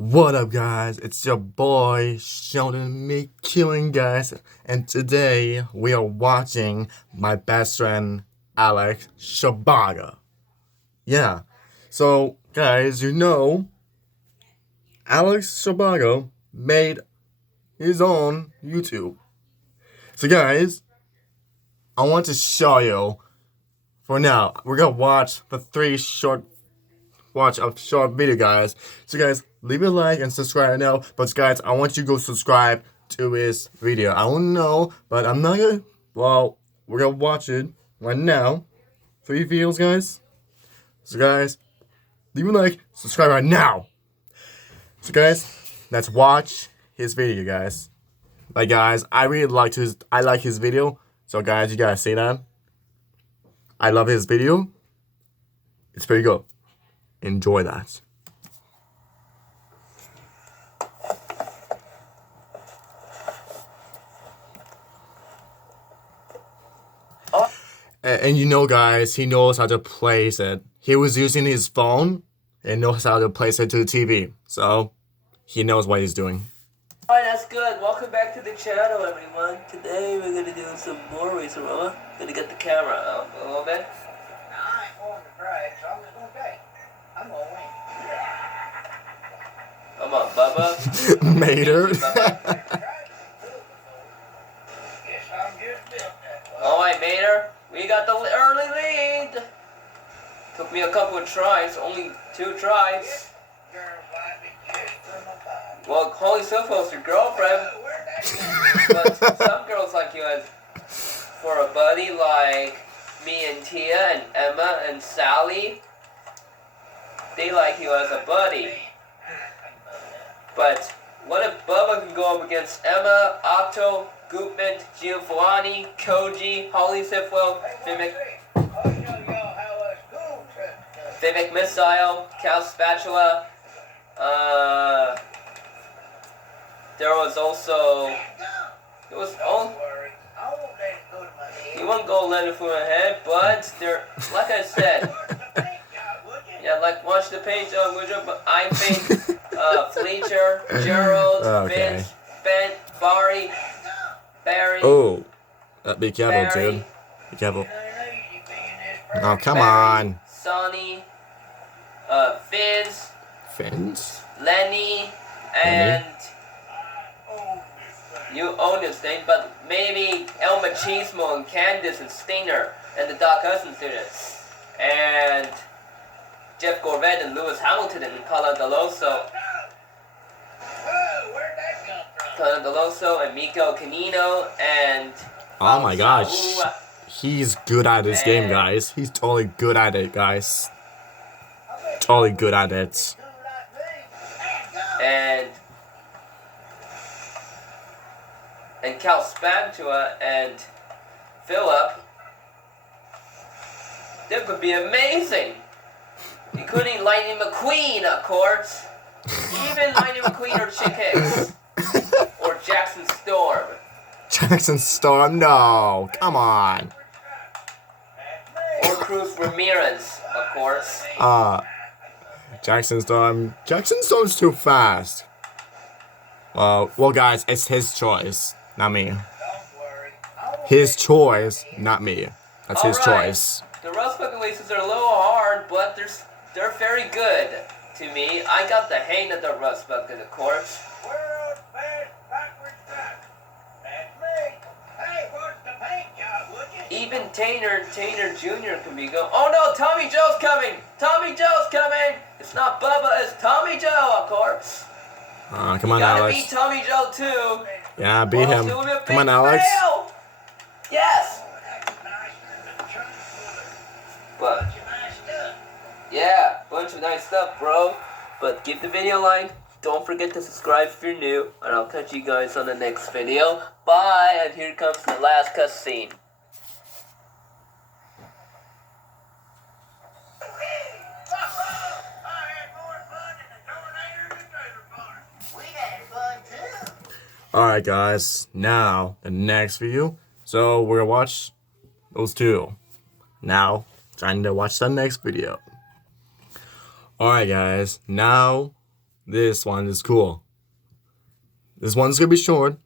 What up, guys? It's your boy Sheldon McEwen, guys, and today we are watching my best friend Alex Shabaga. Yeah, so guys, Alex Shabaga made his own YouTube. So, guys, I want to show you. For now, we're gonna watch the a short video, guys. So, guys, leave a like and subscribe right now. But, guys, I want you to go subscribe to his video. I don't know, but I'm not gonna. Well, we're gonna watch it right now. 3 videos, guys. So, guys, leave a like, subscribe right now. So, guys, let's watch his video, guys. Like, guys, I like his video. So, guys, you gotta see that. I love his video. It's pretty good. Enjoy that. And guys, he knows how to place it. He was using his phone and knows how to place it to the TV. So, he knows what he's doing. Alright, that's good. Welcome back to the channel, everyone. Today we're gonna do some more Racer Mama. Gonna get the camera out a little bit. I ain't going to crash, so I'm just gonna take. I'm gonna win. Come on, Bubba. Mater. Guess I'm just built that way. Alright, Mater. We got the early lead. Took me a couple of tries. Only 2 tries. Girls like me just from a body. Well, Holy Syphilis, your girlfriend. Where'd that But some girls like you as for a buddy, like me and Tia and Emma and Sally. They like you as a buddy. But what if Bubba can go up against Emma, Otto, Goopman, Giovanni, Koji, Holly Sifwell, Mimic, I'll show y'all how a school trip does. Vivic Missile, Cal Spatula. There was also. It was all. Don't worry. I won't let it go to my head. He won't go let it through my head, but there, like I said, Watch the paint job, would you? yeah, like watch the paint job, would you? But I think Fleacher, Gerald, Okay. Vince, Ben, Barry. Oh, be careful, Barry, dude. Be careful. I know you being this Oh, come Barry, on. Sonny, Fizz, Fins? Lenny, and Oh, you own this thing, but maybe El Machismo and Candace and Stinger and the Doc Hudson students. And Jeff Gorvet and Lewis Hamilton and Colin Deloso. Whoa, where'd that come from? Colin Deloso and Miko Canino and Oh my gosh. Saul. He's good at this game, guys. He's totally good at it, guys. Totally good at it. Do like me. and Cal Spatula and Philip. That could be amazing. Including Lightning McQueen, of course. Even Lightning McQueen or Chick Hicks. Or Jackson Storm. Jackson Storm, no. Come on. Or Cruz Ramirez, of course. Jackson Storm. Jackson Storm's too fast. Well, guys, it's his choice, not me. Don't worry. I won't His choice, not me. That's his Alright. choice. The Rust Bucket races are a little hard, but they're very good to me. I got the hang of the Rust Bucket, of course. World's best backwards driver. That's me. Hey, watch the paint job, would you? Even Tanner Jr. can be go. Oh no, Tommy Joe's coming! Tommy Joe's coming! It's not Bubba, it's Tommy Joe, of course. Come on, Gotta Alex. beat Tommy Joe too. Yeah, beat Or else him. it will be a Come on, big Alex. fail. Yes! That's nicer than the trunk full of But bunch of nice stuff. yeah, bunch of nice stuff, bro. But give the video a like. Don't forget to subscribe if you're new. And I'll catch you guys on the next video. Bye, and here comes the last cutscene. I had more fun in the tornado than the trailer park. We had fun too. Alright, guys. Now, the next video. So, we're gonna watch those 2. Now, trying to watch the next video. Alright, guys. Now, this one is cool. This one's gonna be short.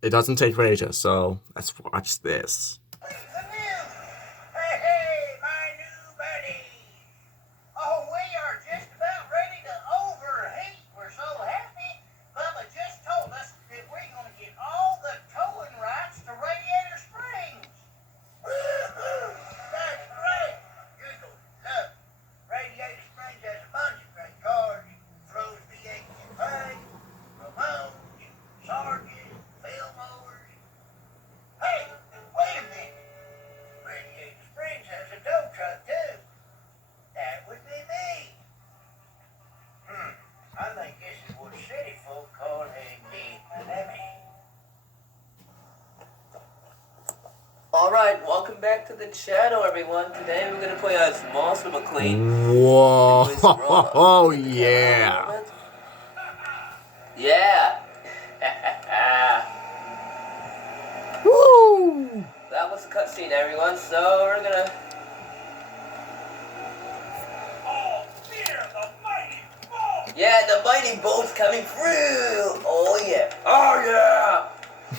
It doesn't take for ages, so let's watch this. Hey, my new buddy. Oh, we are just about ready to overheat. We're so happy. Bubba just told us that we're going to get all the towing rights to Radiator Springs. Woo-hoo! That's great. You're going to love it. Radiator Springs has a bunch of great cars. Throws V8 Champagne, Ramones, Sargent, Fillmores. Hey, wait a minute. Radiator Springs has a tow truck too. That would be me. I think this is what city folk call a big lemmy. Alright, welcome back to the channel, everyone. Today we're gonna play as Monster McLean. Whoa! Oh yeah! Yeah! Woo! That was a cutscene, everyone, so we're gonna... Oh, fear the mighty bull! Yeah, the mighty bolt's coming through! Oh yeah! Oh yeah!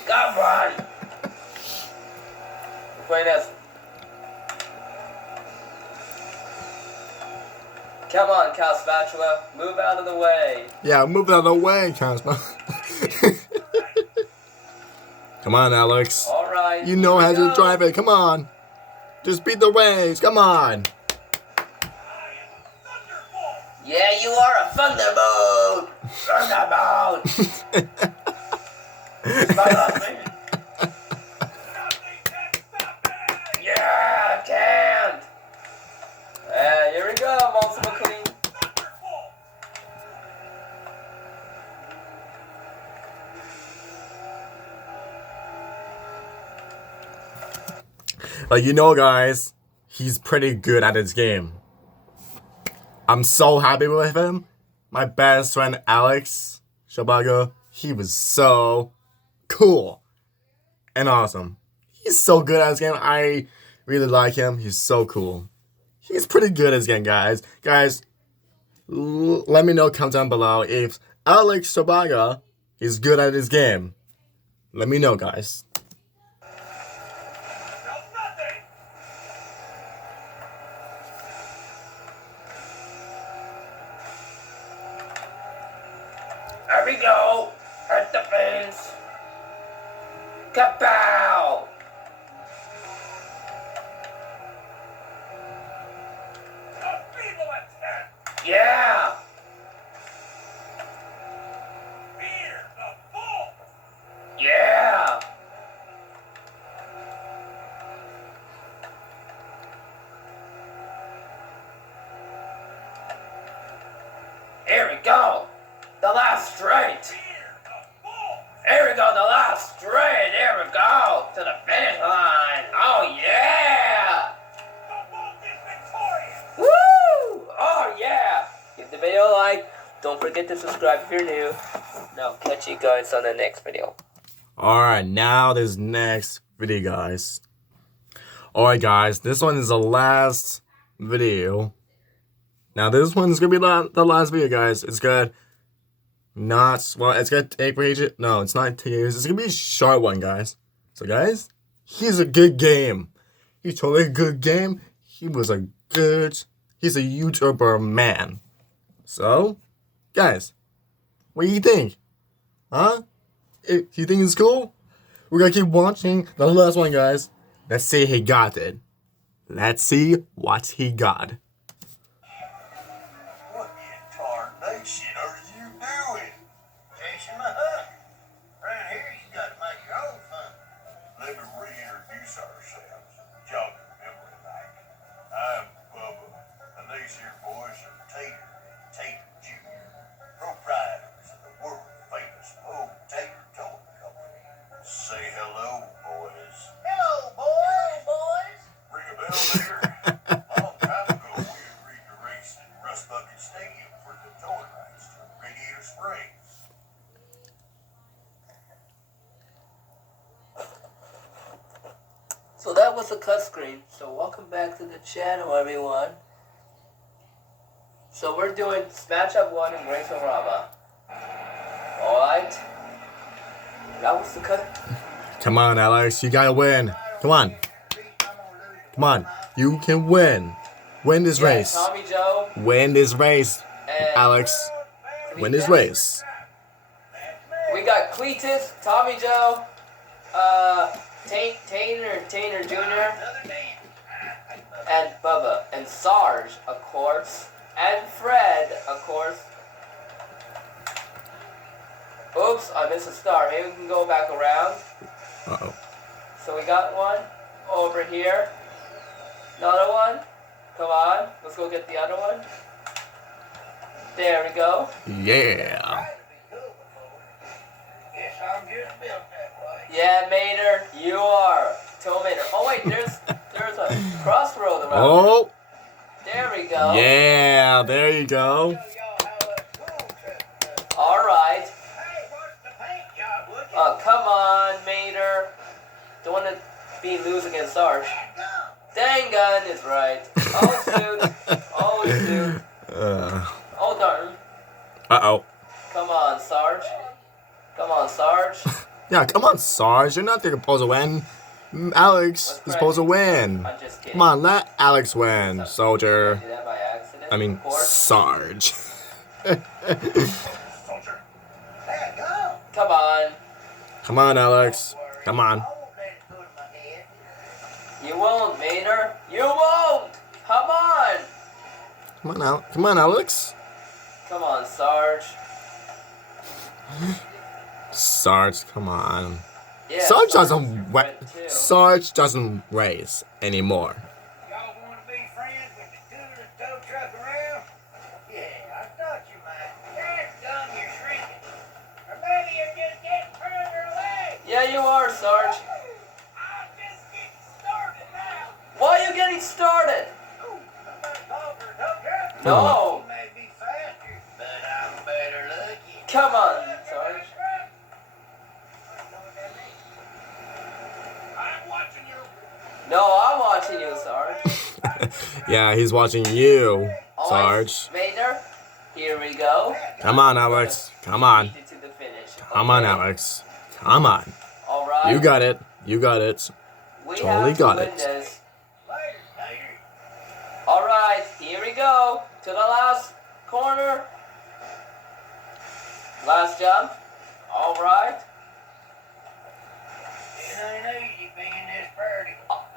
Come on! We're playing as... Come on, Cal Spatula, move out of the way. Yeah, move out of the way, Casper. Come on, Alex. Alright. You know how here we to go. drive it. Come on. Just beat the waves. Come on. Thunderbolt! Yeah, you are a thunderbolt! Thunderbolt! Nothing can stop it! Yeah, I can't! Here we go, Monster McLean. Thunderbolt! But you know, guys, he's pretty good at his game. I'm so happy with him. My best friend Alex Shabago, he was so cool and awesome. He's so good at his game. I really like him. He's so cool. He's pretty good at his game, guys. Guys, let me know, comment down below if Alex Shabaga is good at his game. Let me know, guys. No, nothing! There we go. Hit the fence. Kapow! A feeble attack! Yeah! Fear the bull! Yeah! Here we go. The last straight. Fear the bull! Here we go, the last straight. Here we go. To the finish line. Oh, yeah. The bull is victorious! Woo! Oh, yeah. Give the video a like. Don't forget to subscribe if you're new. Now, catch you guys on the next video. Alright, now this next video, guys. Alright, guys, this one is the last video. Now, this one's gonna be the last video, guys. It's good. Not, well, it's gonna take ages. No, it's not take ages. It's gonna be a short one, guys. So, guys, he's a good game. He's totally a good game. He's a YouTuber man. So, guys, what do you think? Huh? If you think it's cool? We're gonna keep watching the last one, guys. Let's see he got it. Let's see what he got. What in tarnation are you doing? Chasing my hunt. Around here, you gotta make your own fun. Let me reintroduce ourselves. Y'all can remember it back. I'm Bubba, and these here boys are Tater and Tater Jr., proprietors of the world-famous Old Tater Towing Company. Say hello, boys. Hello, boys. Ring a bell there? A long time ago, we agreed to race in Rust Bucket Stadium for the towing rights to Radiator Springs. So that was a cut screen. So welcome back to the channel, everyone. So we're doing Smash Up 1 and Race Rama. Alright. That was the cut. Come on, Alex. You gotta win. Come on. Come on. You can win. Win this race. Tommy Joe. Win this race, And Alex. Win this race. we got Cletus, Tommy Joe, Tainer Jr., and Bubba, and Sarge, of course, and Fred, of course. Oops, I missed a star. Maybe we can go back around. Uh-oh. So we got one over here. Another one. Come on, let's go get the other one. There we go. Yeah. Guess I'm just built that way. Yeah, Mater, you are. Tell Mater. Oh wait, there's a crossroad around. Oh. There we go. Yeah. There you go. Show y'all how us cool trucks do. All right. Hey, what's the paint job, would you? Oh, come on, Mater. Don't want to be lose against Sarge. Go. Dang gun is right. Oh shoot. Oh shoot. Oh darn. Uh-oh. Come on, Sarge. Come on, Sarge. Yeah, come on, Sarge. You're not supposed to win. Alex is supposed to win. I'm just kidding. Come on, let Alex win, soldier. Did that by accident? I mean, of course. Sarge. Soldier. Hey, go. Come on. Come on, Alex. Come on. I won't let it go to my head. You won't, Mater. You won't. Come on. Come on, Alex. Come on, Alex. Come on, Sarge. Sarge, come on. Yeah, Sarge Sarge doesn't went too. Sarge doesn't race anymore. Y'all want to be friends with the coolest tow truck around? Yeah, I thought you might. That's dumb, you're shrinking. Or maybe you're just getting further away. Yeah, you are, Sarge. I'm just getting started now. Why are you getting started? Ooh, I'm not call for a tow truck. No. You may be faster, but I'm better looking. Come on, Sarge. I'm watching you. No, I'm watching you, Sarge. Yeah, he's watching you, All Sarge. right, Mater, here we go. Come on, Alex. Come on. Beat it to the finish. Come on, Okay. Alex. Come on. All right. You got it. You got it. We totally have to got win it. this. Later, later. All right, here we go to the last corner. Last jump. All right. It ain't easy being this pretty.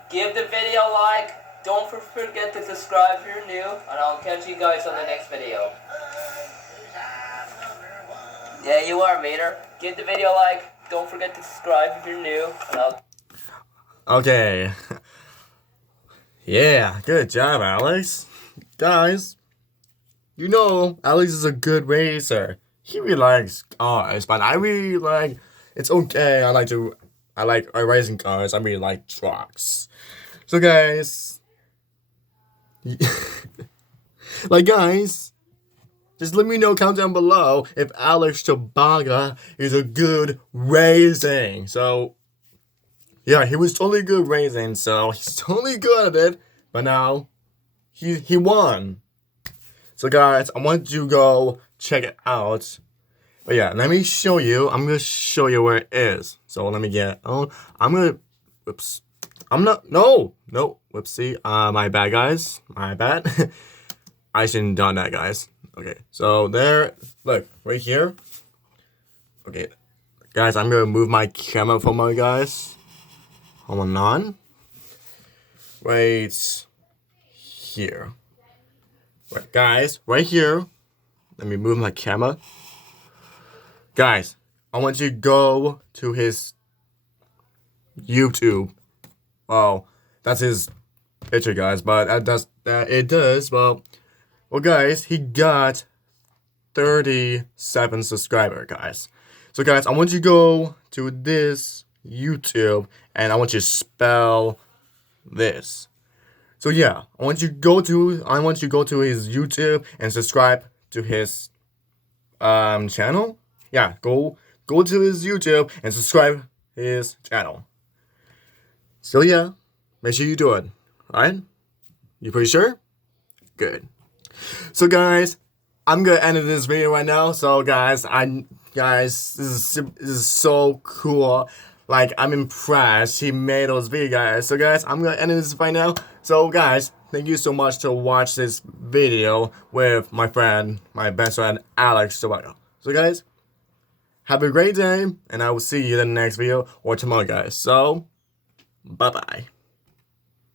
Give the video a like. Don't forget to subscribe if you're new, and I'll catch you guys on the next video. 'Cause I'm number one. Yeah, you are, Mater. Give the video a like. Don't forget to subscribe if you're new, and I'll. Okay. Yeah, good job, Alex. Guys, you know Alex is a good racer. He really likes cars, but I really like. It's okay. I like racing cars. I really like trucks. So, guys, guys, just let me know, comment down below if Alex Chabaga is a good racing. So, yeah, he was totally good racing, so he's totally good at it. But now, he won. So, guys, I want you to go check it out. But yeah, let me show you. I'm gonna show you where it is. So let me get. Oh, I'm gonna. Whoops. I'm not. No. Whoopsie. My bad, guys. My bad. I shouldn't have done that, guys. Okay. So there. Look right here. Okay, guys. I'm gonna move my camera for my guys. Hold on. Right here. Right, guys. Right here. Let me move my camera. Guys, I want you to go to his YouTube. Oh, that's his picture, guys. But it does. Well, guys, he got 37 subscribers, guys. So, guys, I want you to go to this YouTube, and I want you to spell this. So, yeah, I want you to go to his YouTube and subscribe to his channel. Yeah, go to his YouTube and subscribe his channel. So yeah, make sure you do it. Alright? You pretty sure? Good. So guys, I'm gonna end this video right now. So guys, this is so cool. Like, I'm impressed he made those videos, guys. So guys, I'm gonna end this right now. So guys, thank you so much to watch this video with my best friend Alex. So guys, have a great day, and I will see you in the next video or tomorrow, guys. So bye bye.